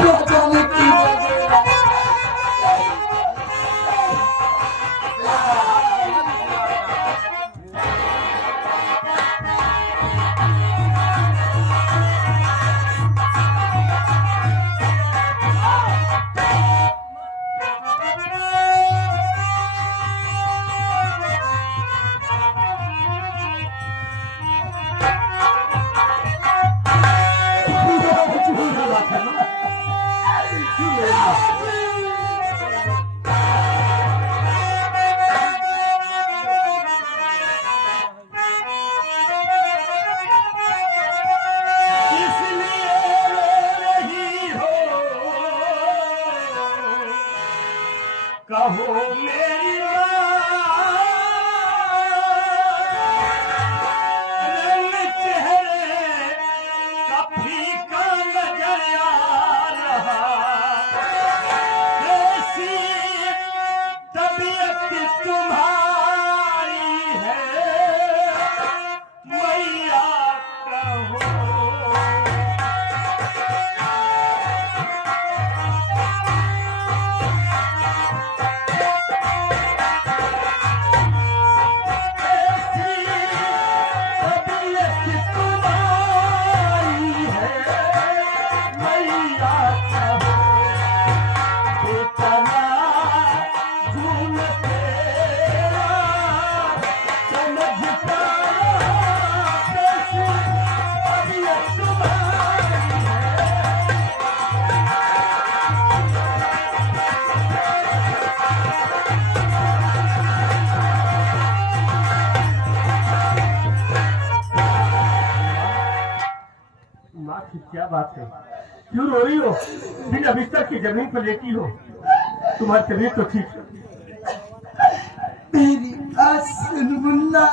जाने की कहो मेरी रंग चेहरे का फीका नजर आ रहा, कैसी तबीयत तुम्हारी है मैया कहो। क्या बात है, क्यों रो रही हो? बिना बिस्तर की जमीन पर लेटी हो, तुम्हारी तबीयत तो ठीक है? मेरी आसन मुन्ना,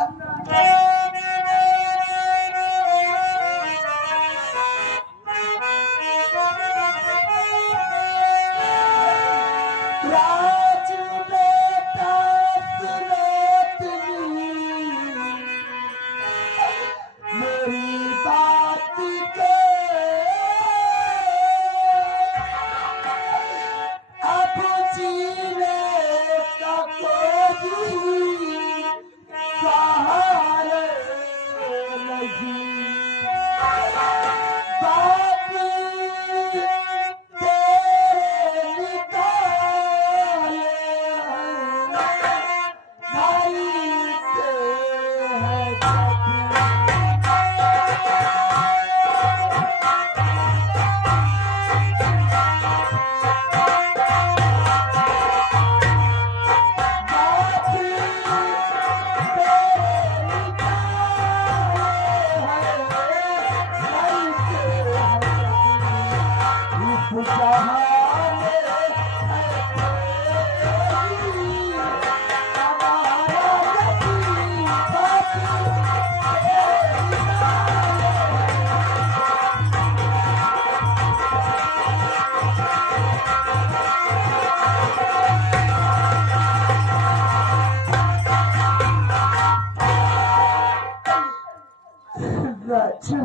राजू,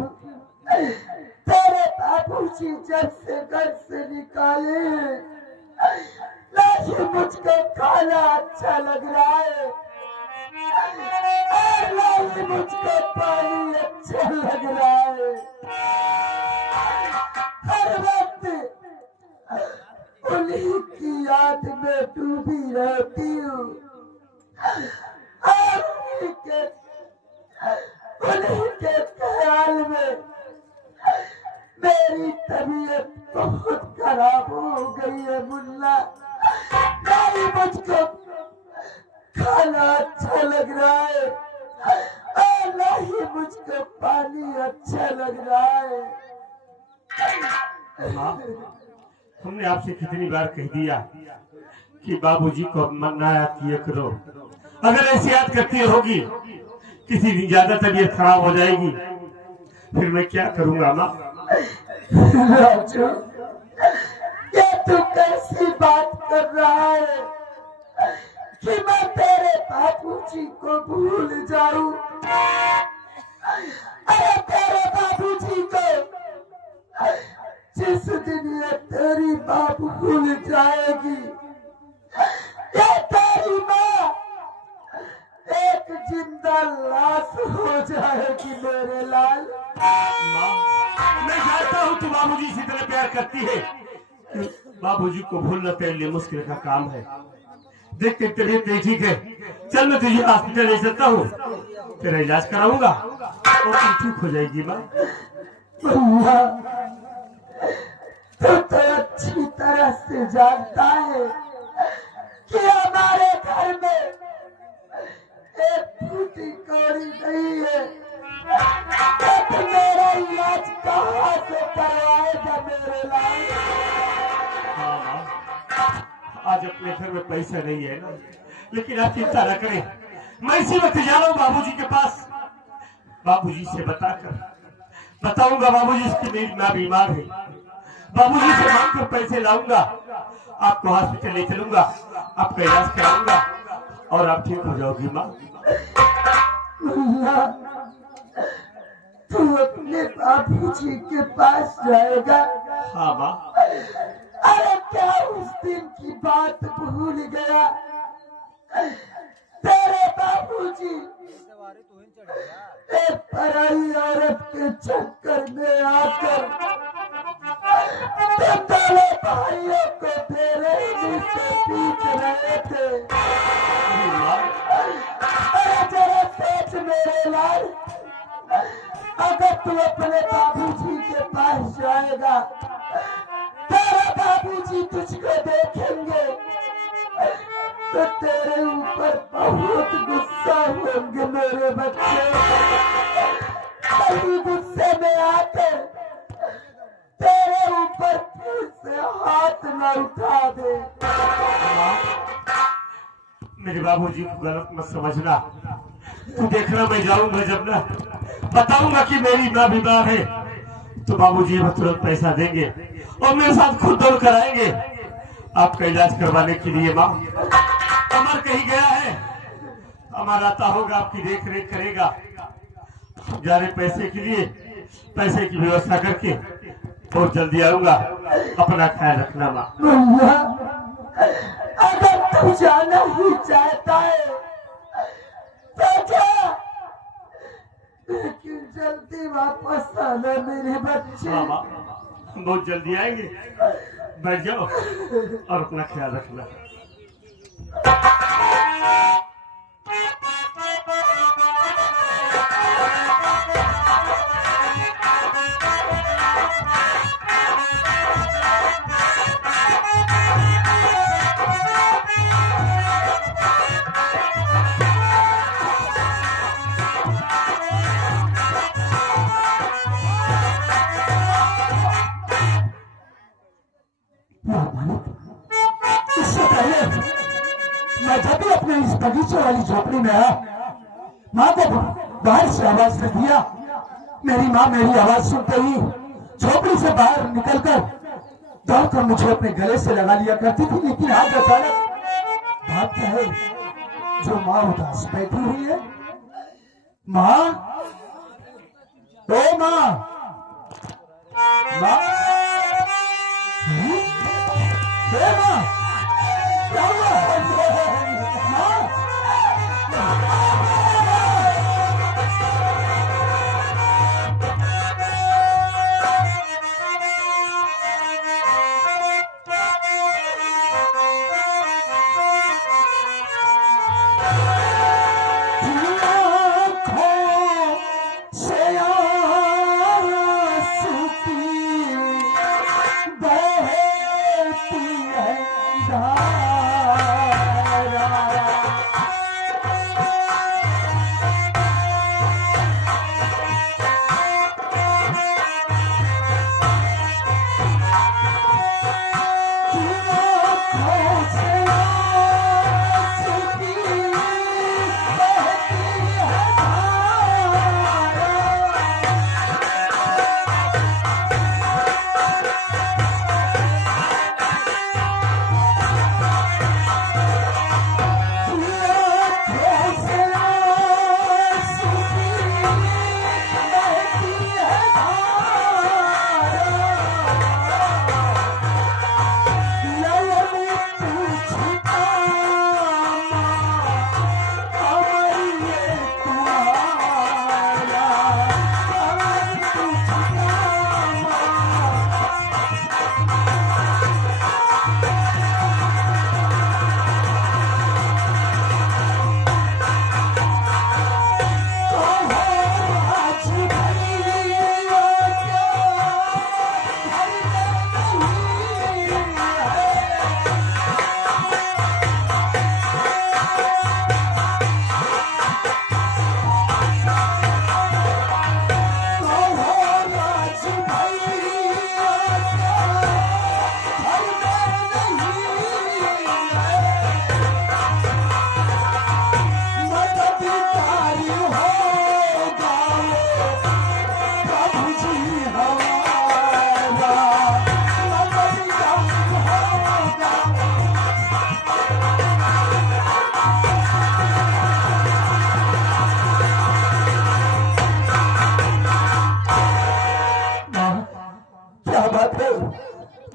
तेरे बाबूजी जब से घर से निकाले, नहीं मुझको खाना अच्छा लग रहा है और नहीं मुझको पानी अच्छा लग रहा है। हर वक्त उन्हीं की याद में डूबी रहती हूँ और उन्हीं के ख्याल में मेरी तबीयत बहुत खराब हो गई है मुन्ना। नहीं मुझको खाना अच्छा लग रहा है और नहीं मुझको पानी अच्छा लग रहा है। हमने आपसे कितनी बार कह दिया कि बाबूजी को मनाया किया करो, अगर ऐसी याद करती होगी किसी दिन ज्यादा तबीयत खराब हो जाएगी, फिर मैं क्या करूंगा माँ? राजू, ये तू कैसी बात कर रहा है कि मैं तेरे बाबूजी को भूल जाऊं? अरे तेरे बाबूजी को जिस दिन ये मेरी बाप भूल जाएगी, ये तेरी माँ एक जिंदा लाश हो जाएगी मेरे लाल। माँ, मैं जानता हूँ तू बाबूजी से इतना प्यार करती है। बाबूजी को भूलना तेरे लिए मुश्किल का काम है। देख तेरी तबीयत नहीं ठीक है, चल मैं तुझे हॉस्पिटल ले चलता हूँ, तेरा इलाज कराऊंगा और तू ठीक हो जाएगी। माँ भैया, तो अच्छी तरह से जानता है कि हमारे घर में एक फूटी कौड़ी नहीं है, तो मेरा इलाज कहाँ से करवाएगा मेरे लाल? हाँ माँ, आज अपने घर में पैसा नहीं है ना, लेकिन आप चिंता न करें, मैं इसी वक्त जा रहा हूँ बाबूजी के पास। बाबूजी से बताऊंगा बाबूजी की मेरी माँ बीमार है, बाबूजी से मांग कर पैसे लाऊंगा, आपको हॉस्पिटल ले चलूंगा, आपका इलाज कराऊंगा और आप ठीक हो जाओगी। माँ तू अपने बाबूजी के पास जाएगा? हाँ माँ। अरे क्या उस दिन की बात भूल गया? तेरे बाबूजी एक पराई औरत के चक्कर में आकर दोनों भाइयों को तेरे से पीट रहे थे। अरे जरा सोच मेरे लाल, अगर तू अपने बाबूजी के पास जाएगा, तेरे बाबूजी तुझको देखेंगे तो तेरे ऊपर बहुत गुस्सा होंगे मेरे बच्चे। कभी गुस्से में आते तेरे ऊपर फिर से हाथ न उठा दे। मेरे बाबूजी को गलत मत समझना, तू देखना मैं जाऊंगा जब ना बताऊंगा कि मेरी माँ बीमार है, तो बाबूजी हमें तुरंत पैसा देंगे और मेरे साथ खुद दौड़ कर आएंगे आपका इलाज करवाने के लिए। माँ अमर कहीं गया है, अमर आता होगा, आपकी देख रेख करेगा। जा रहे पैसे के लिए, पैसे की व्यवस्था करके बहुत जल्दी आऊंगा, अपना ख्याल रखना। माँ अगर तू जाना ही चाहता है तो जा, लेकिन जल्दी वापस आना मेरे बच्चे। हाँ माँ, बहुत जल्दी आएंगे, बैठ जाओ और अपना ख्याल रखना। इससे पहले मैं जब भी अपने इस बगीचे वाली झोपड़ी में आया, माँ को बाहर से आवाज कर दिया। मेरी माँ मेरी आवाज सुनते ही झोपड़ी से बाहर निकलकर दौड़कर मुझे अपने गले से लगा लिया करती थी, लेकिन आज अचानक बात क्या है जो माँ उदास बैठी हुई है? माँ, ओ माँ, माँ, माँ, क्या हुआ?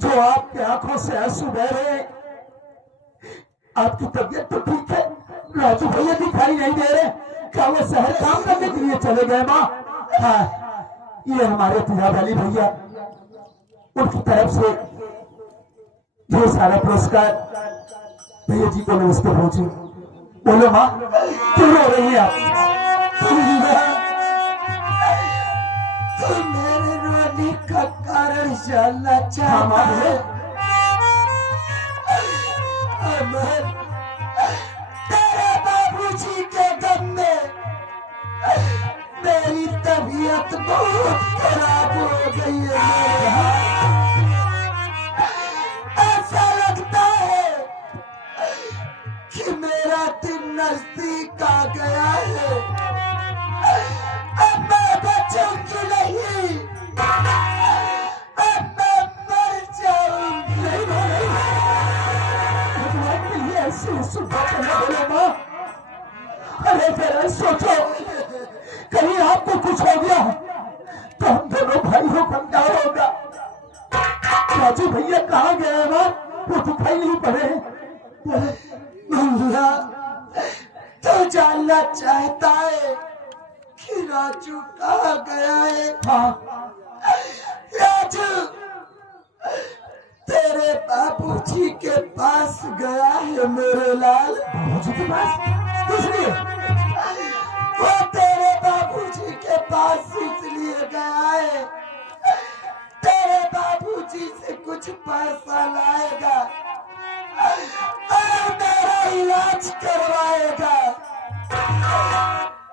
जो आपके आंखों से आंसू बह रहे हैं, आपकी तबीयत तो ठीक है, राजू भैया दिखाई नहीं दे रहे, क्या वो शहर काम करने के लिए चले गए माँ? हाँ, ये हमारे तिराब अली भैया, उनकी तरफ से ये सारा पुरस्कार भैया जी को नमस्ते पहुंचे। बोलो माँ, क्यों रो रही है आप? तो मेरे रोने का कारण जानना चाहता है? अमर, तेरे बाबूजी के दम में मेरी तबीयत बहुत खराब हो गई है। ऐसा लगता है कि मेरा दिन नजदीक आ गया है। अब मैं बचूंगी नहीं, अब मैं मर जाऊंगी। ऐसे बोलो माँ, अरे जरा सोचो, कहीं आपको कुछ हो गया तो हम दोनों भाइयों को क्या होगा? राजू भैया कहाँ गए हैं माँ? वो दिखाई नहीं पड़े। भैया तो जानना चाहता है कि राजू कहाँ गया है? हाँ राजू तेरे बाबूजी के पास गया है मेरे लाल। बाबूजी के पास? इसलिए वो तेरे बाबूजी के पास इसलिए गया है, तेरे बाबूजी से कुछ पैसा लाएगा और मेरा इलाज करवाएगा।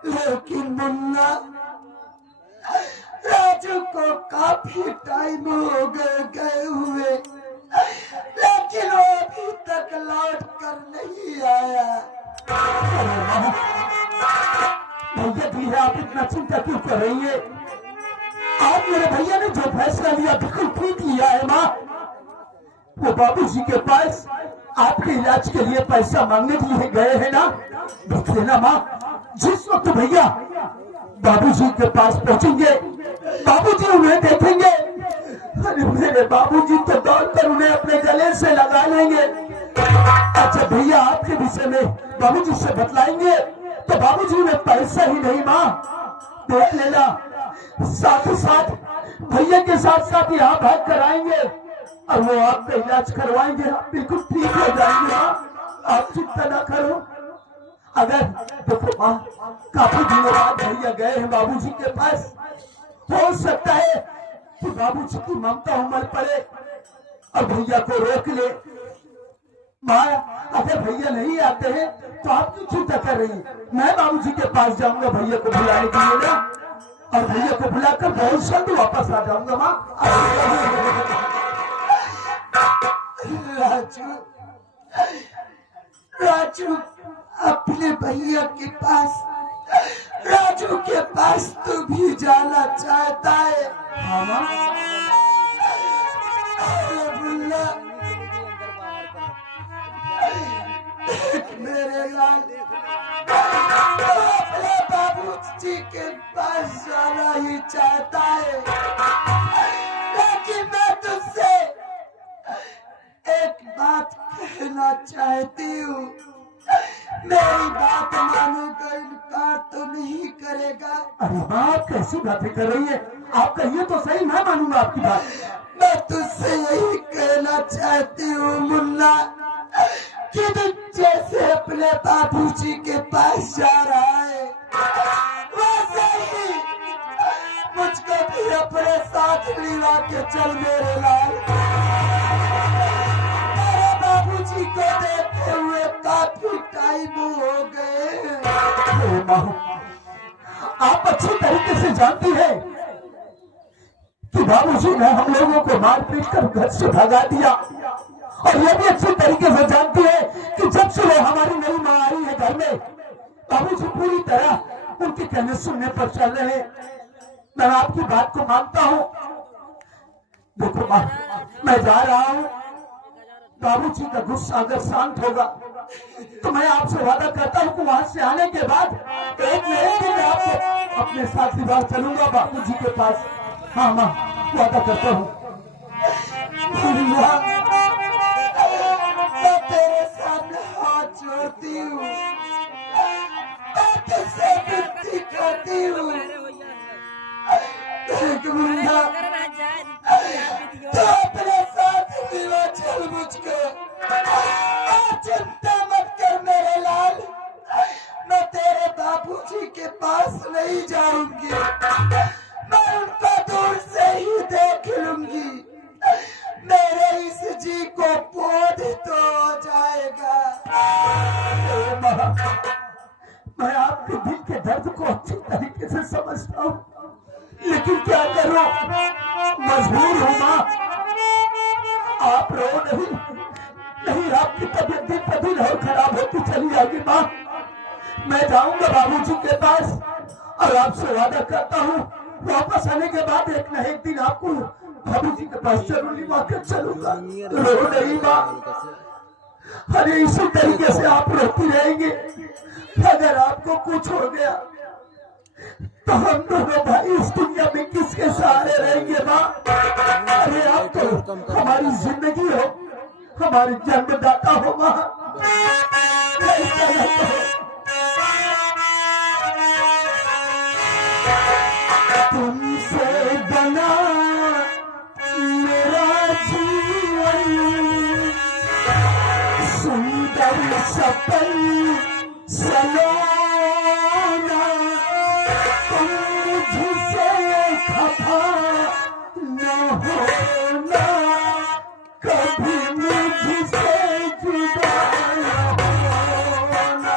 लेकिन मुन्ना, राजू को काफी टाइम हो गए हुए, लेकिन वो अभी तक लौट कर नहीं आया। भैया धीरे, आप इतना चिंता क्यों कर रही है? आप मेरे भैया ने जो फैसला लिया बिल्कुल ठीक लिया है माँ। वो बाबूजी के पास आपके इलाज के लिए पैसा मांगने के लिए गए हैं ना? देख लेना माँ, जिस वक्त भैया बाबूजी के पास पहुंचेंगे, बाबूजी उन्हें देखेंगे, अरे मेरे बाबूजी तो दौड़कर उन्हें अपने गले से लगा लेंगे। अच्छा भैया आपके विषय में बाबूजी से बतलाएंगे तो बाबूजी ने पैसा ही नहीं माँ, देख लेना। साथ ही साथ भैया के साथ साथ यहाँ भाग कर आएंगे और वो आपका इलाज करवाएंगे, आप बिल्कुल ठीक हो जाएंगे माँ, आप चिंता ना करो। अगर देखो माँ, काफी दिनों बाद भैया गए हैं बाबूजी के पास, हो सकता है कि बाबूजी की ममता उमड़ पड़े और भैया को रोक ले। माँ, अगर भैया नहीं आते हैं तो आप क्यों चिंता कर रही हैं? मैं बाबूजी के पास जाऊंगा भैया को बुलाने के लिए ना, और भैया को बुलाकर बहुत जल्द वापस आ जाऊंगा माँ। राजू, राजू अपने भैया के पास, राजू के पास तू भी जाना चाहता है? हाँ माँ। मेरे लाल, अपने बाबूजी के पास जाना ही चाहता है, लेकिन मैं तुझसे एक बात कहना चाहती हूँ, मेरी बात मानूंगा, इनकार तो नहीं करेगा? अरे माँ, आप कैसी बातें कर रही है? आप कहिए तो सही, मैं मानूंगा आपकी बात। मैं तुझसे यही कहना चाहती हूँ मुन्ना, कि तू जैसे अपने बाबूजी के पास जा रहा है, वैसे ही मुझको भी अपने साथ मिला के चल मेरे लाल। मेरे बाबूजी को देखते हुए काफी टाइम हो गए। आप अच्छी तरीके से जानती है कि बाबूजी ने हम लोगों को मार पीट कर घर से भगा दिया, और ये भी अच्छी तरीके से जानती है कि जब से वो हमारी नई माँ आई है घर में, बाबूजी पूरी तरह उनके कहने सुनने पर चल रहे हैं। मैं आपकी बात को मानता हूँ। देखो माँ, मैं जा रहा हूँ, बाबूजी का गुस्सा अगर शांत होगा तो मैं आपसे वादा करता हूँ कि वहां से आने के बाद एक न एक दिन मैं आपको अपने साथ ही बात चलूंगा बाबूजी के पास। हाँ माँ, वादा करता हूँ। बुझ के चिंता मत कर मेरे लाल, मैं तेरे बाबूजी के पास नहीं जाऊंगी, मैं उनको दूर से ही देख लूंगी, मेरे इस जी को बोध तो हो जाएगा। मैं आपके दिल के दर्द को अच्छी तरीके से समझता हूँ, लेकिन क्या करूं, मजबूर हूं माँ। आप रो नहीं, आपकी तबीयत दिन पर दिन और खराब होती चली जाएगी माँ। मैं जाऊंगा बाबूजी के पास और आपसे वादा करता हूँ वापस आने के बाद एक न एक दिन आपको बाबूजी के पास जरूर लेकर चलूंगा। रो नहीं माँ, अरे इसी तरीके से आप रोती रहेंगे, अगर आपको कुछ हो गया तो हम दोनों भाई इस दुनिया में किसके सहारे रहेंगे माँ। अरे आप तो हमारी जिंदगी हो, हमारे जन्मदाता हो माँ। तुमसे बना मेरा जीवन सुंदर सपन सलोना, तुम मुझसे खफा न होना, कभी मुझसे जुदा न होना।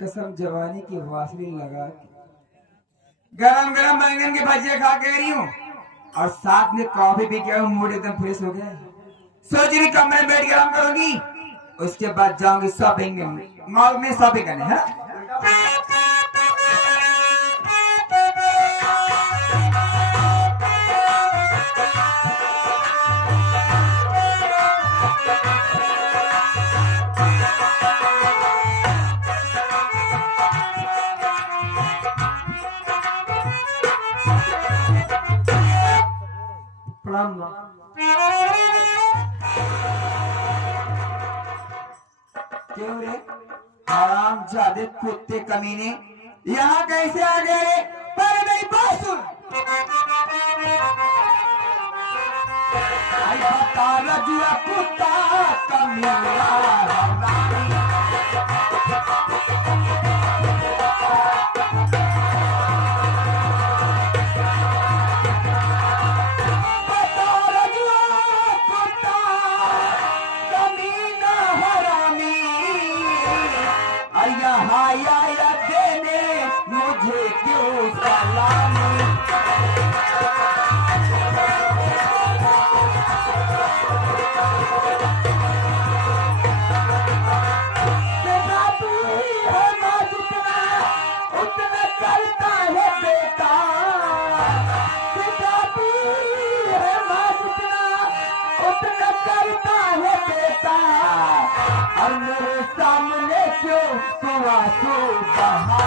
कसम जवानी की वासनी लगा गरम गरम बैंगन के भजिया खा के रही हूँ और साथ में कॉफी पी के मूड एकदम फ्रेश हो गया। सोच रही कमरे में बैठ के आराम करूंगी, उसके बाद जाऊंगी शॉपिंग मॉल में शॉपिंग करने है। क्यों रे आराम जादे कुत्ते कमीने यहाँ कैसे आ गए रे? पर मेरी बात सुन, आई बता रजुआ कुत्ता कमीना और मेरे सामने क्यों तू आंसू बहा।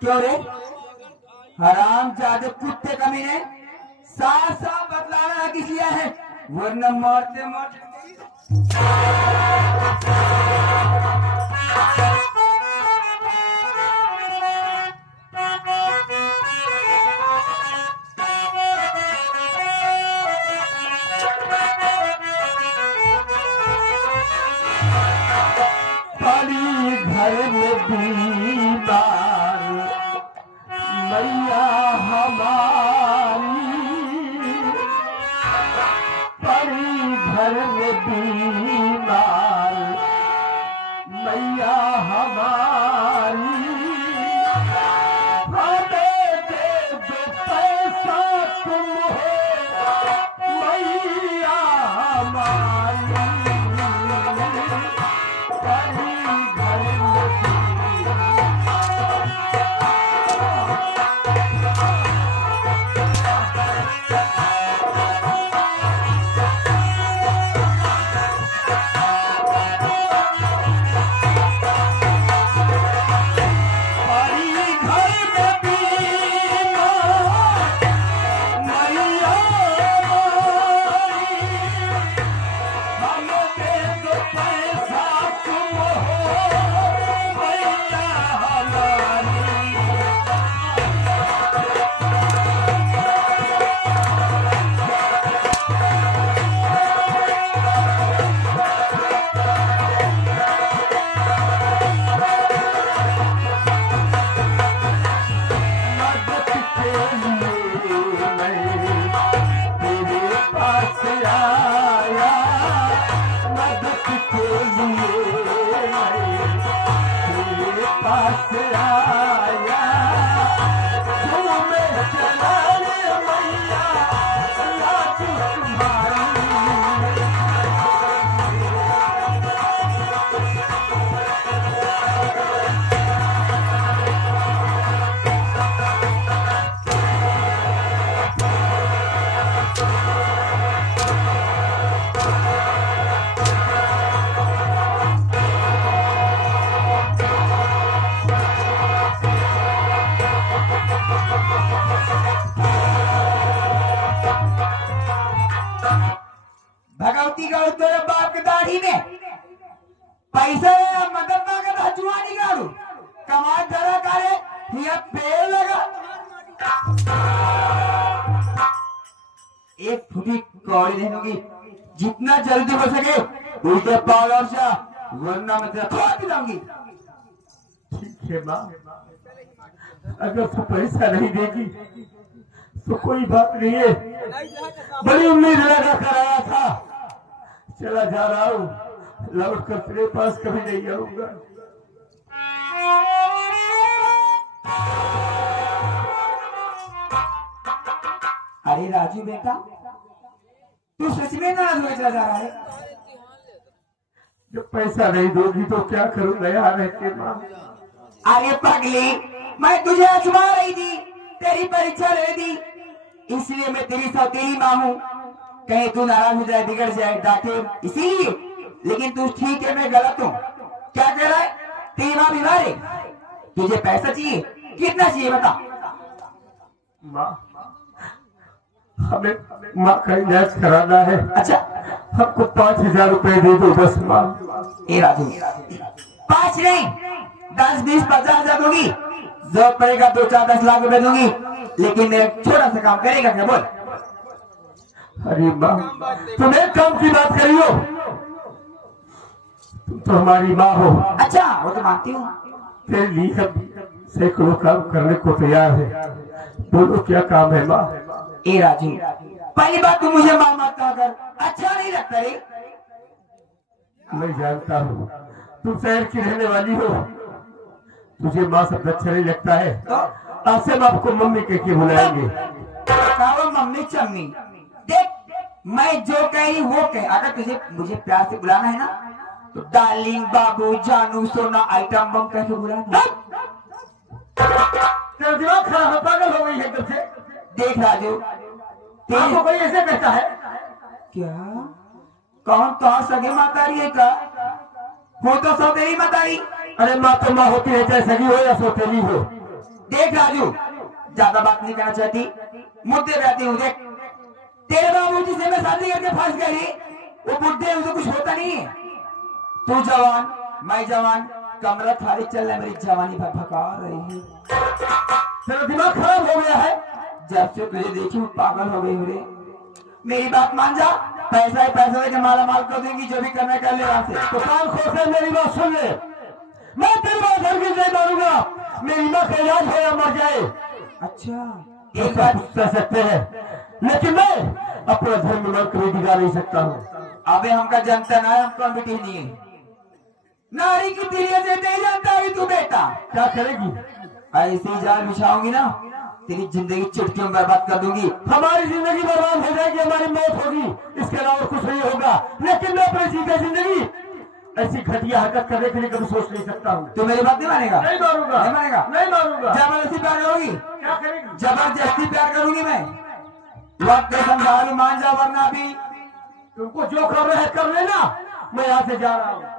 क्यों रे हराम जादे कुत्ते कमीने, साफ साफ बतलाना किस लिया है, वरना मारते मारते। पड़ी घर में बीमार मैया हमारी, पड़ी घर में बीमार मैया हमारी। हमें दे दो पैसा तुम हो मैया हमारी, पड़ी घर में भगवती का तेरे बाप के दाढ़ी में पैसा या मदद ना कर जुआनी गाड़ू कमाल जरा करे या पेड़ लगा। एक फुटी कौड़ी नहीं होगी, जितना जल्दी हो सके उल्टे पाल और जा, वरना मैं तेरा खा दिलाऊंगी। ठीक है माँ, अगर तू पैसा नहीं देगी तो कोई बात नहीं है, बड़ी उम्मीद लगा कर आया था, चला जा रहा हूँ, लौट कर तेरे पास कभी नहीं आऊंगा। अरे राजू बेटा, तू सच में नाराज हुए चला जा रहा है? जब पैसा नहीं दोगी तो क्या करूंगा यार रहते माँ। अरे पगली, मैं तुझे आजमा रही थी, तेरी परीक्षा ले दी, इसलिए मैं तेरी सौतेली माँ हूँ, कहीं तू नाराज हो जाए, बिगड़ जाए, डांटे इसीलिए। लेकिन तू ठीक है, मैं गलत हूँ। क्या कह रहा है? तेरी माँ बीमार है, तुझे पैसा चाहिए, कितना चाहिए बता। माँ, हमें माँ का इलाज कराना है। अच्छा, हमको 5,000 रुपए दे दो बस माँ। ए राजू, 5 नहीं 10, 20, 50,000 दूंगी, जरूरत पड़ेगा 2, 4, 10 लाख रुपए दूंगी, लेकिन एक छोटा सा काम करेगा क्या बोल? अरे माँ, तुम एक काम की बात करी हो, तुम तो हमारी माँ हो। अच्छा, वो तो मानती हूँ। तेरे लिए हम सैकड़ों काम करने को तैयार है, बोलो क्या काम है माँ? ए राजू, पहली बात तू मुझे माँ मत कहा कर, अच्छा नहीं लगता रे। मैं जानता हूँ तुम शहर की रहने वाली हो, तुझे माँ शब्द अच्छा नहीं लगता है तो आज से हम आपको मम्मी कह के बुलाएंगे। कहो मम्मी चम्मी, देख मैं जो कह रही वो कह। अगर तुझे मुझे प्यार से बुलाना है ना तो डार्लिंग, बाबू, जानू, सोना, आइटम बम कह के बुलाना। तेरा दिमाग खराब है, पागल हो गई है एकदम से। देख राजू, आपको कोई ऐसे कहता है क्या कौन तो सगे मातारी है का? वो तो सौतेली मातारी। अरे माँ तो माँ होती है, चाहे सगी हो या सौतेली हो। देख राजू, ज्यादा बात नहीं करना चाहती, मुद्दे पे आती हूँ। देख तेरे बाबूजी से मैं शादी करके फंस गई, वो बुढ़े उसे कुछ होता नहीं है। तू जवान, मैं जवान, कमरा थाली चल रहा है, मेरी जवानी भका रही है। तेरा दिमाग खराब हो गया है। जब से तुझे देखी मैं पागल हो गई हूँ रे। मेरी बात मान जा, पैसा ही पैसा लेके माला माल कर देंगी, जो भी करना कर ले यहाँ से। तो कान खोल कर मेरी बात सुन ले, मैं तेरी बात हरगिज नहीं मानूंगा। मेरी माँ का इलाज हो या मर जाए, अच्छा एक बात कह सकते हैं, लेकिन मैं अपना धर्म मार्ग कभी दिखा नहीं सकता हूँ। अबे हमका जनता ना है, हम कॉम्पिटिशन नहीं है। नारी की तिरिया से नहीं जानता अभी तू बेटा। क्या करेगी? ऐसी जाल बिछाऊंगी ना, तेरी जिंदगी चुटकियों में बर्बाद कर दूंगी। हमारी जिंदगी बर्बाद हो जाएगी, हमारी मौत होगी, इसके अलावा कुछ नहीं होगा। लेकिन मैं अपनी जीते जिंदगी ऐसी घटिया हरकत करने के लिए कभी सोच नहीं सकता हूँ। तू मेरी बात नहीं मानेगा? नहीं मानूंगा, नहीं मानेगा? नहीं मानूंगा। जबरदस्ती प्यार करोगी? क्या करेगी? जबरदस्ती प्यार करूंगी मैं। वक्त पे समझा मान जा, वरना अभी तुमको जो कर रहे हैं कर लेना, मैं यहाँ से जा रहा हूँ।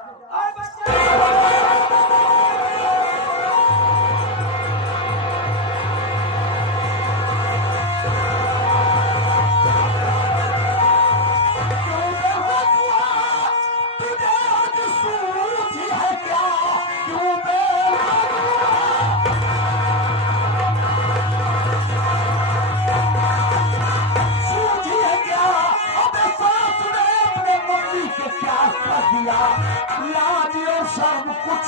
लाज और शर्म कुछ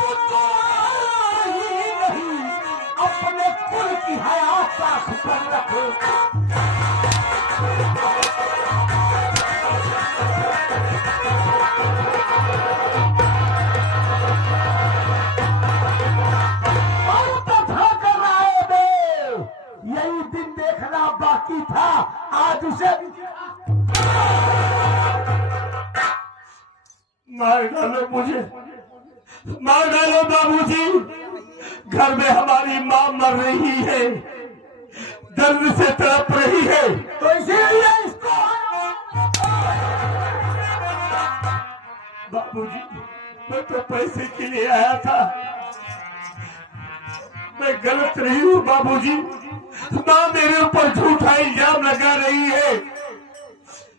तुझको ही नहीं, अपने कुल की हयात आंख पर रख। और कथा कर रहा है बे, यही दिन देखना बाकी था, आज उसे मार डालो मुझे, मार डालो बाबूजी। घर में हमारी माँ मर रही है, दर्द से तड़प रही है, तो इसीलिए इसको बाबूजी मैं तो पैसे के लिए आया था, मैं गलत नहीं हूँ बाबूजी। माँ मेरे ऊपर झूठा इल्जाम लगा रही है,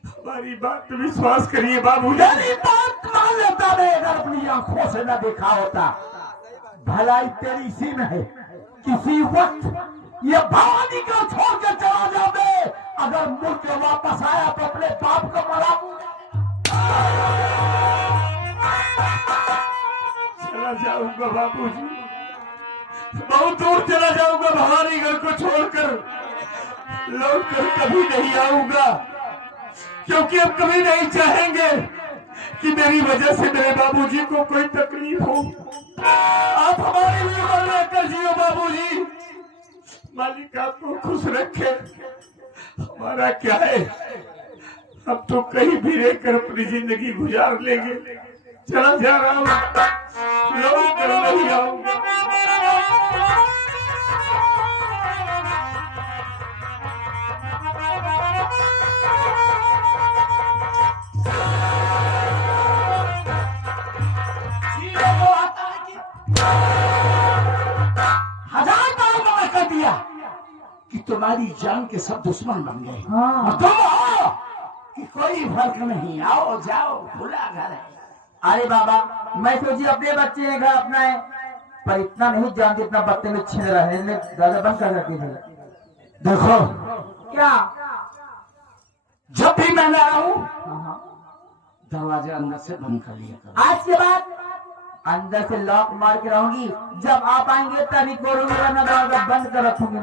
हमारी बात पे विश्वास करिए बाबूजी। मेरी बात मान लेता मैं, अगर अपनी आंखों से न देखा होता। भलाई तेरी इसी में है, किसी वक्त ये भवानी को छोड़ के चला जावे, अगर मुड़ के वापस आया तो अपने बाप को मराऊंगा। चला जाऊंगा बाबूजी, बहुत दूर चला जाऊंगा, भवानी घर को छोड़कर लौट कर कभी नहीं आऊंगा, क्योंकि अब कभी नहीं चाहेंगे कि मेरी वजह से मेरे बाबूजी को कोई तकलीफ हो। आप हमारे लिए मरना कर जियो बाबूजी, मालिक आपको खुश रखे। हमारा क्या है, अब तो कहीं भी रहकर अपनी जिंदगी गुजार लेंगे। चला जा रहा हूँ, लौट कर नहीं आऊंगा। हजार बार मना कर दिया कि तुम्हारी जान के सब दुश्मन बन गए, और तुम हो कि कोई फर्क नहीं, आओ जाओ खुला घर है। अरे बाबा, मैं सोची अपने बच्चे हैं, घर अपना है, पर इतना नहीं जानते इतना बत्ते में छिड़ रहे हैं, दादा बंद कर रखी थे। देखो क्या? जब भी मैं आ रहा हूँ दरवाजे अंदर से बंद कर लिया करो। आज के बाद अंदर से लॉक मार के रहूंगी, जब आप आएंगे तभी खोलूंगी, वरना दरवाजा बंद कर रखूंगी।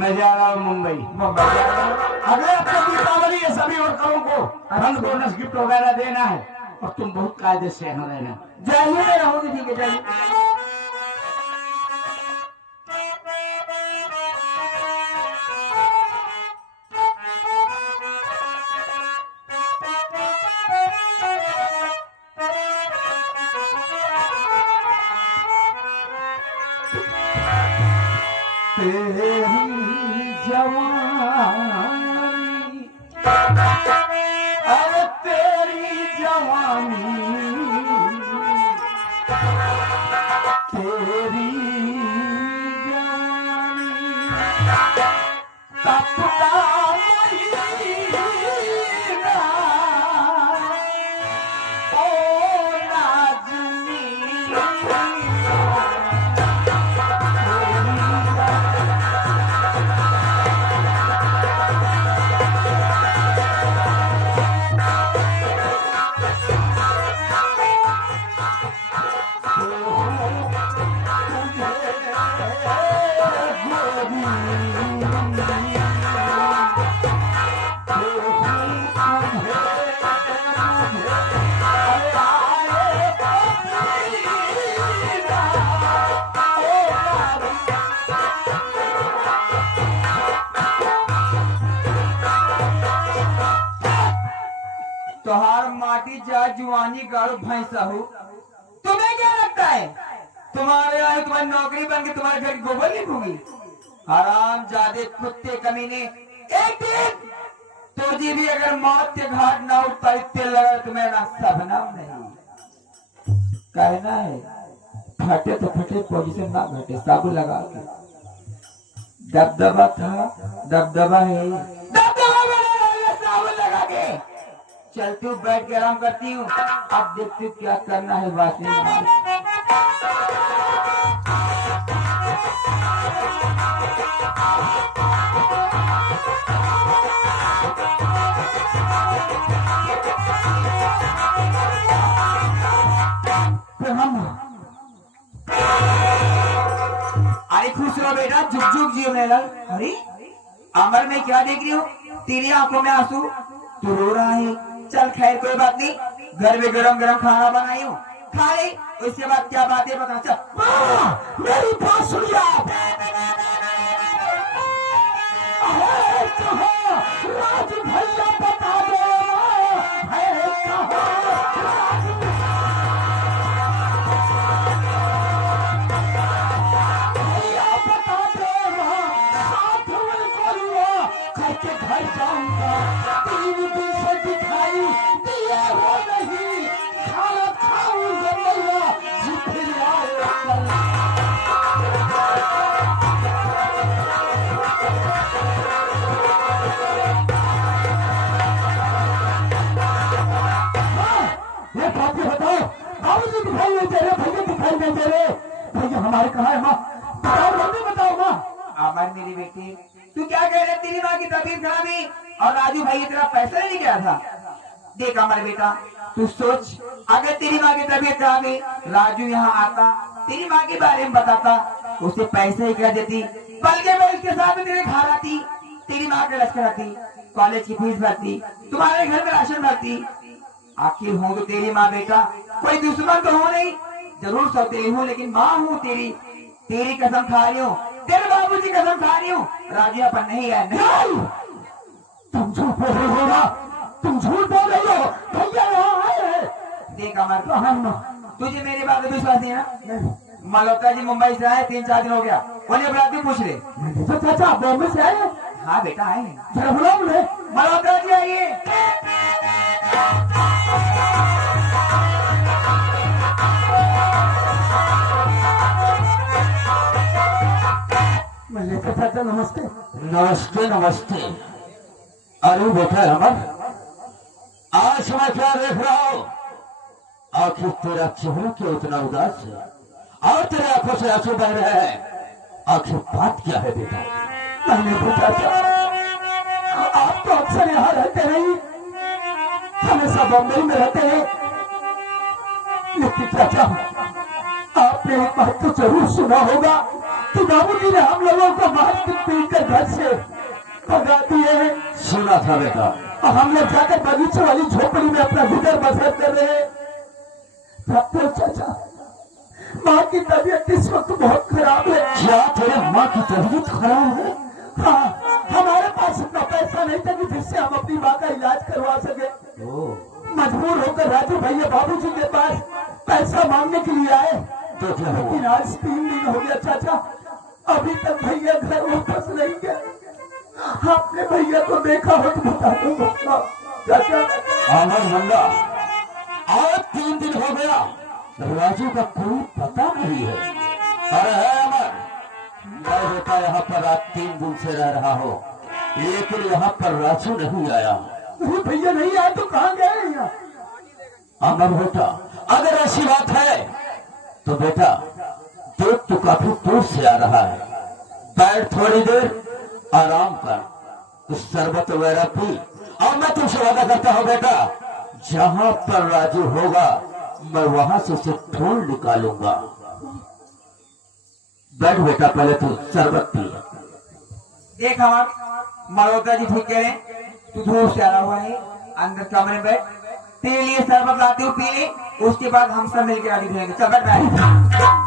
मैं जा रहा हूँ मुंबई। मुंबई जा रहा हूँ। अगले हफ्ते दीपावली है, सभी वर्करों को फंड बोनस गिफ्ट वगैरह देना है, और तुम बहुत कायदे से यहाँ रहना। जाइए, मैं रहूंगी, ठीक है, जाइए। तेरी जवानी, अरे तेरी जवानी, तेरी जवानी तपता महीना, ओ नाज़नी, तोहार माटी जा जुआनी गाड़ो भैंसा हो। तुम्हें क्या लगता है तुम्हारे यहाँ तुम्हारी नौकरी बन के तुम्हारे घर की गोबर नहीं होगी? हराम जादे कुत्ते कमीने, एक दिन तुझे भी अगर मौत के घाट ना उठता तेल लगा तो मेरा सबनाम नहीं। कहना है फटे तो फटे, पोजीशन ना घटे, साबुन लगा के। दबदबा था, दबदबा है, दबदबा बना, साबुन लगा के। चल तू बैठ के आराम करती हूँ, अब देखती हूँ क्या करना है वासी। अरे खुश रहो बेटा, झुक झुक जियो मेरा। अरे अमर में क्या देख रही हो? तेरी आंखों में आंसू, तू रो रहा है। चल खैर कोई बात नहीं, घर में गरम गरम खाना बनाई हूँ, खा ले, उसके बाद क्या बात है बता। चल मेरी बात सुनिए आप। राज भैया बता दो घर जाऊंगा, 3 दिन से दिखाई दिया हो नहीं, खाना खाऊंगा मैया जी फिर ये बातें बताओ, बाबूजी दिखाई नहीं दे रहे, भैया दिखाई नहीं दे रहे, भैया हमारे कहाँ है माँ? बताओ मम्मी, बताओ माँ। अमर मेरी बेटी, तू क्या कह रहे? तेरी माँ की तबीयत खराब है और राजू भाई तेरा पैसा नहीं गया था। देख अमर बेटा, तू सोच, अगर तेरी माँ की तबीयत खराब है, राजू यहाँ आता, तेरी माँ के बारे में बताता, उसे पैसे ही कह देती, बल्कि मैं उसके साथ में तेरे घर आती, तेरी माँ का लश्कर आती, कॉलेज की फीस भरती, तुम्हारे घर में राशन भरती। आखिर हूँ तो तेरी माँ बेटा, कोई दुश्मन तो हो नहीं, जरूर सौतेली हूँ लेकिन माँ हूँ तेरी। तेरी कसम खा रही हूँ, तेरे बाबूजी कसम खा रही हूँ, राजू अपन नहीं है। नहीं, तुम झूठ बोल रही हो ना, तुम झूठ बोल रही हो, भैया यहाँ आए हैं। देख अमर, तुझे मेरी बात विश्वास नहीं है ना? मल्होत्रा जी मुंबई से आए, 3-4 दिन हो गया, उन्हें बुलाती पूछ ले। तो चाचा बॉम्बे से आए? हाँ बेटा आए हैं, जरा बुलाओ उन्हें। मल्होत्रा जी आइए। चाचा नमस्ते। नमस्ते नमस्ते। अरे बेटा अमर, आज मैं क्या देख रहा हूँ? आखिर तेरा चेहरा क्यों इतना उदास है और तेरे आंखों से आंसू बह रहे हैं? आखिर बात क्या है बेटा? मैंने पूछा आप तो अक्सर यहाँ रहते नहीं, हमेशा बॉम्बे में रहते हैं, लेकिन चाचा आपने एक बात तो जरूर सुना होगा कि बाबूजी ने हम लोगों को मार पीट कर घर से भगा दिए हैं। सुना था बेटा। और हम लोग जाकर बगीचे वाली झोपड़ी में अपना गुजर बसर कर रहे हैं। तब तो चाचा माँ की तबीयत इस वक्त बहुत खराब है। क्या तेरे माँ की तबीयत खराब है? हाँ, हमारे पास इतना पैसा नहीं था कि जिससे हम अपनी माँ का इलाज करवा सके। मजबूर होकर राजू भैया बाबूजी के पास पैसा मांगने के लिए आए। तो क्या हुआ? लेकिन आज 3 दिन हो गया चाचा, अभी तक भैया घर वापस नहीं गए। आपने भैया को देखा हो तो बता दो चाचा। अमर मुन्ना, आज 3 दिन हो गया, राजू का कोई पता नहीं है। अरे है अमर, मैं बेटा यहाँ पर आज 3 दिन से रह रहा हूँ, लेकिन यहाँ पर राजू नहीं आया। अरे भैया नहीं आए तो कहाँ गए यहाँ? अमर बेटा, अगर ऐसी बात है तो बेटा देख तू काफी दूर से आ रहा है, बैठ थोड़ी देर आराम कर, कुछ शरबत वगैरह पी, और मैं तुमसे वादा करता हूँ बेटा, जहाँ पर राजू होगा मैं वहां से उसे ढूंढ निकालूंगा। बैठ बेटा, पहले तू शरबत पी। देख हमार मल्होत्रा जी ठीक कह रहे हैं, तू दूर से आया हुआ है, अंदर कमरे में बैठ, तेरे लिए शरबत लाती हूँ, पी ले, उसके बाद हम सब मिलकर आगे रहेंगे। चल बैठ बैठ।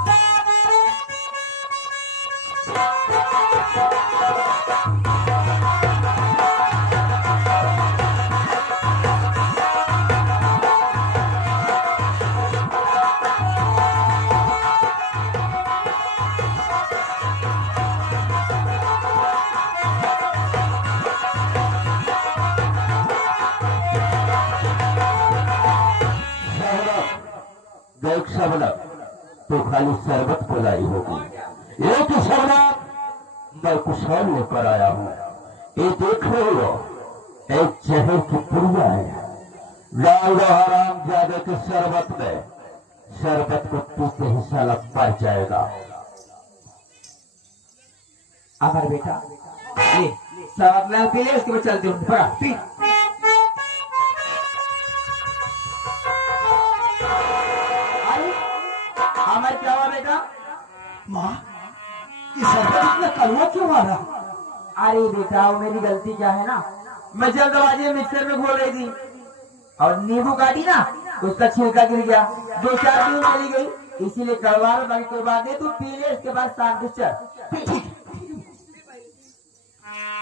देख शबनम, तो खाली शरबत पिलाई होगी, एक शरबत मैं कुछ और लेकर आया हूँ। ये देख रहे हो, एक जहर की पुड़िया है, डाल दो हराम जादे के शरबत में, शरबत को पीते ही साला मर जाएगा। अमर बेटा ले शरबत ला, पी ले, उसके बाद चलते हैं। पकड़ पी। अमर क्या हुआ बेटा? माँ, ये शरबत इतना कड़वा क्यों आ रहा? अरे बेटा वो मेरी गलती क्या है ना, मैं जल्दबाजी में मिक्सर में घोल रही थी और नींबू काटी ना, उसका छिलका गिर गया, 2-4 दिन चली गई, इसीलिए कड़वा रहा। बाकी कोई बात नहीं, तू पी ले, इसके बाद शाम को चल। ठीक।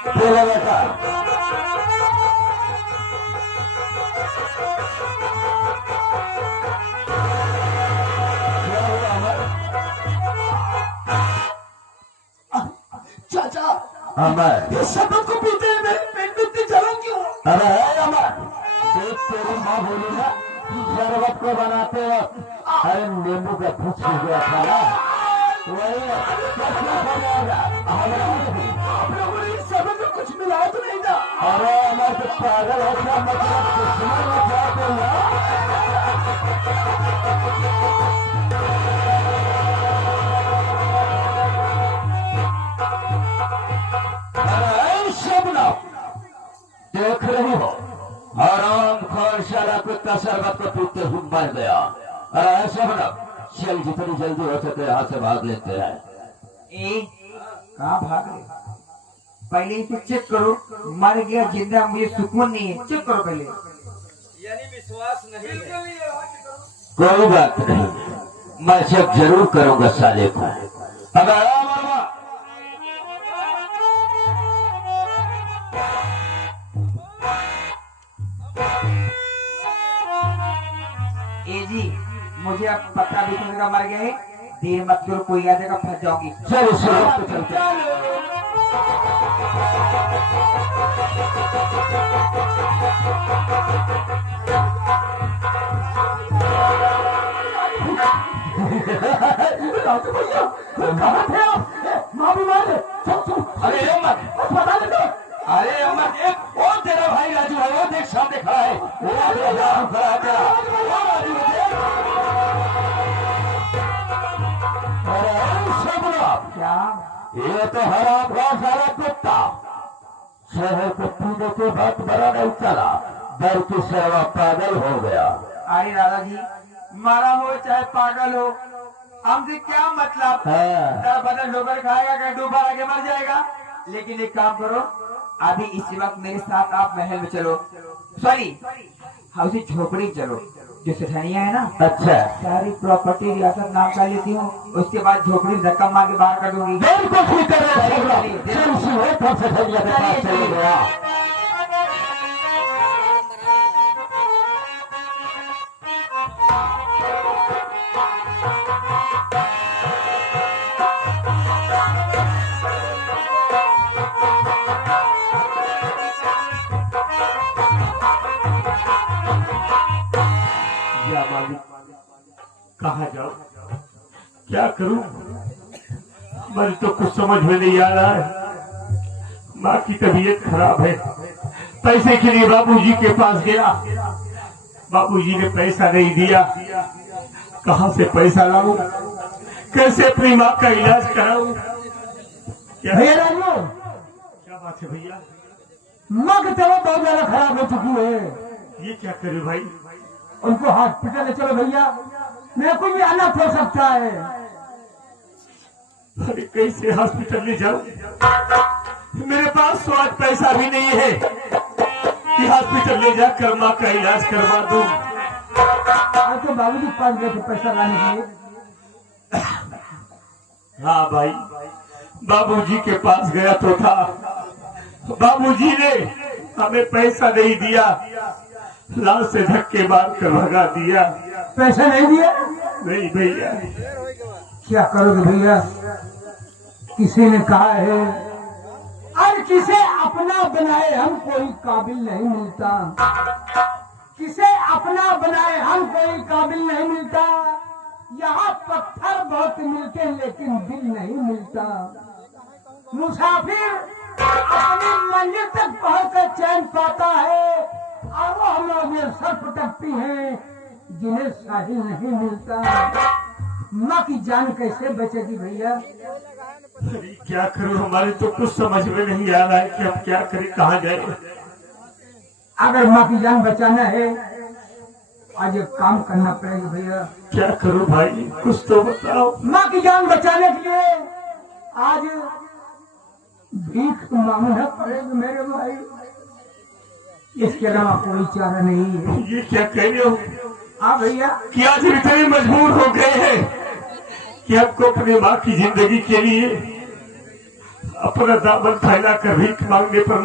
बोला बेटा, चाचा अमर, इस शरबत को पीते हैं मेरे पेट में इतनी जलन क्यों? अरे है अमर, देख तेरी माँ बोली ना, शरबत को बनाते वक्त अरे नींबू का घुस गया था ना, वही कैसे हो जाएगा? आप लोगों ने इस शरबत में कुछ मिलाया तो नहीं था? अरे अमर तो पागल हो गया, मतलब दुश्मन हो जाते हैं। अरे शबनम, देख रही हो, आराम खोर शाला कुत्ता शरबत को पीते हुए मर गया। अरे शबनम, चल जितनी जल्दी हो सके यहाँ से भाग लेते हैं। कहाँ भाग रहे? पहले इसे चेक करो, मर गया जिंदा, मुझे सुकून नहीं है, चेक करो पहले। यानी विश्वास नहीं है। कोई बात नहीं, मैं चेक जरूर करूंगा साले को। अगर ए जी, मुझे अब पता भी चलेगा मर गए, देर मत करो, कोई आ जाएगा, फंस जाओगी। चलो शरबत पे चलते हैं। राजू भैया, कहाँ थे आप? माँ बीमार है, चल। अरे अमर, अस्पताल ले जाओ। अरे अमर देख, वो तेरा भाई राजू है, वो देख सामने खड़ा है, वो राजू खड़ा है क्या? वो राजू देख। अरे शबनम, क्या? ये तो हराम का सारा कुत्ता, शहर को पीने के बाद बड़ा नहीं चला, डर की सेवा पागल हो गया। अरे दादाजी, मारा हो चाहे पागल हो, हमसे क्या मतलब? हाँ। तेरा बदन ठोकर खाएगा, कहीं 2 बार आगे मर जाएगा। लेकिन एक काम करो, अभी इस वक्त मेरे साथ आप महल में चलो, सॉरी हाउस झोपड़ी चलो, जो सेठानिया है ना, अच्छा सारी प्रॉपर्टी रियासत नाम कर लेती हूँ, उसके बाद झोपड़ी धक्का मार के बाहर कर दूंगी। बिल्कुल ठीक कर रहे हो। चल सुनो, तब से ठगिया के पास चले गया। या मालिक, कहाँ जाऊं, क्या करूं, हमारी तो कुछ समझ में नहीं आ रहा है। माँ की तबीयत खराब है, पैसे के लिए बाबूजी के पास गया, बाबूजी ने पैसा नहीं दिया, कहाँ से पैसा लाऊं, कैसे अपनी माँ का इलाज कराऊं। भैया राजू, क्या बात है भैया, माँ की तबीयत बहुत ज्यादा खराब हो चुकी है, ये क्या करूं भाई। उनको हॉस्पिटल ले चलो भैया, मेरे को भी आना पड़ सकता है। अरे कैसे हॉस्पिटल ले जाऊं, मेरे पास तो आज पैसा भी नहीं है कि हॉस्पिटल ले जाकर माँ का इलाज करवा दूं। आज तो बाबूजी के पास गए थे पैसा लाने के लिए। हाँ भाई, बाबूजी के पास गया तो था, बाबूजी ने हमें पैसा नहीं दिया, लाल से धक्के मार कर भगा दिया। पैसा नहीं दिया, नहीं भैया, क्या करोगे भैया, किसी ने कहा है और किसे अपना बनाए हम कोई काबिल नहीं मिलता, किसे अपना बनाए हम कोई काबिल नहीं मिलता। यहाँ पत्थर बहुत मिलते हैं लेकिन दिल नहीं मिलता। मुसाफिर अपनी मंजिल तक पहुंचकर चैन पाता है और वो हम लोग ये सर पटकती हैं जिन्हें साहिल नहीं मिलता। माँ की जान कैसे बचेगी भैया। अरे क्या करूं, हमारे तो कुछ समझ में नहीं आ रहा है कि हम क्या करें, कहाँ जाए। अगर माँ की जान बचाना है आज एक काम करना पड़ेगा भैया। क्या करूं भाई, कुछ तो बताओ। माँ की जान बचाने के लिए आज भीख मांगना पड़ेगा मेरे भाई, इसके अलावा कोई चारा नहीं है। ये क्या कह रहे हो हाँ भैया, कि आज हम इतने मजबूर हो गए हैं कि आपको अपनी माँ की जिंदगी के लिए अपना दामन फैला कर भीख मांगने पर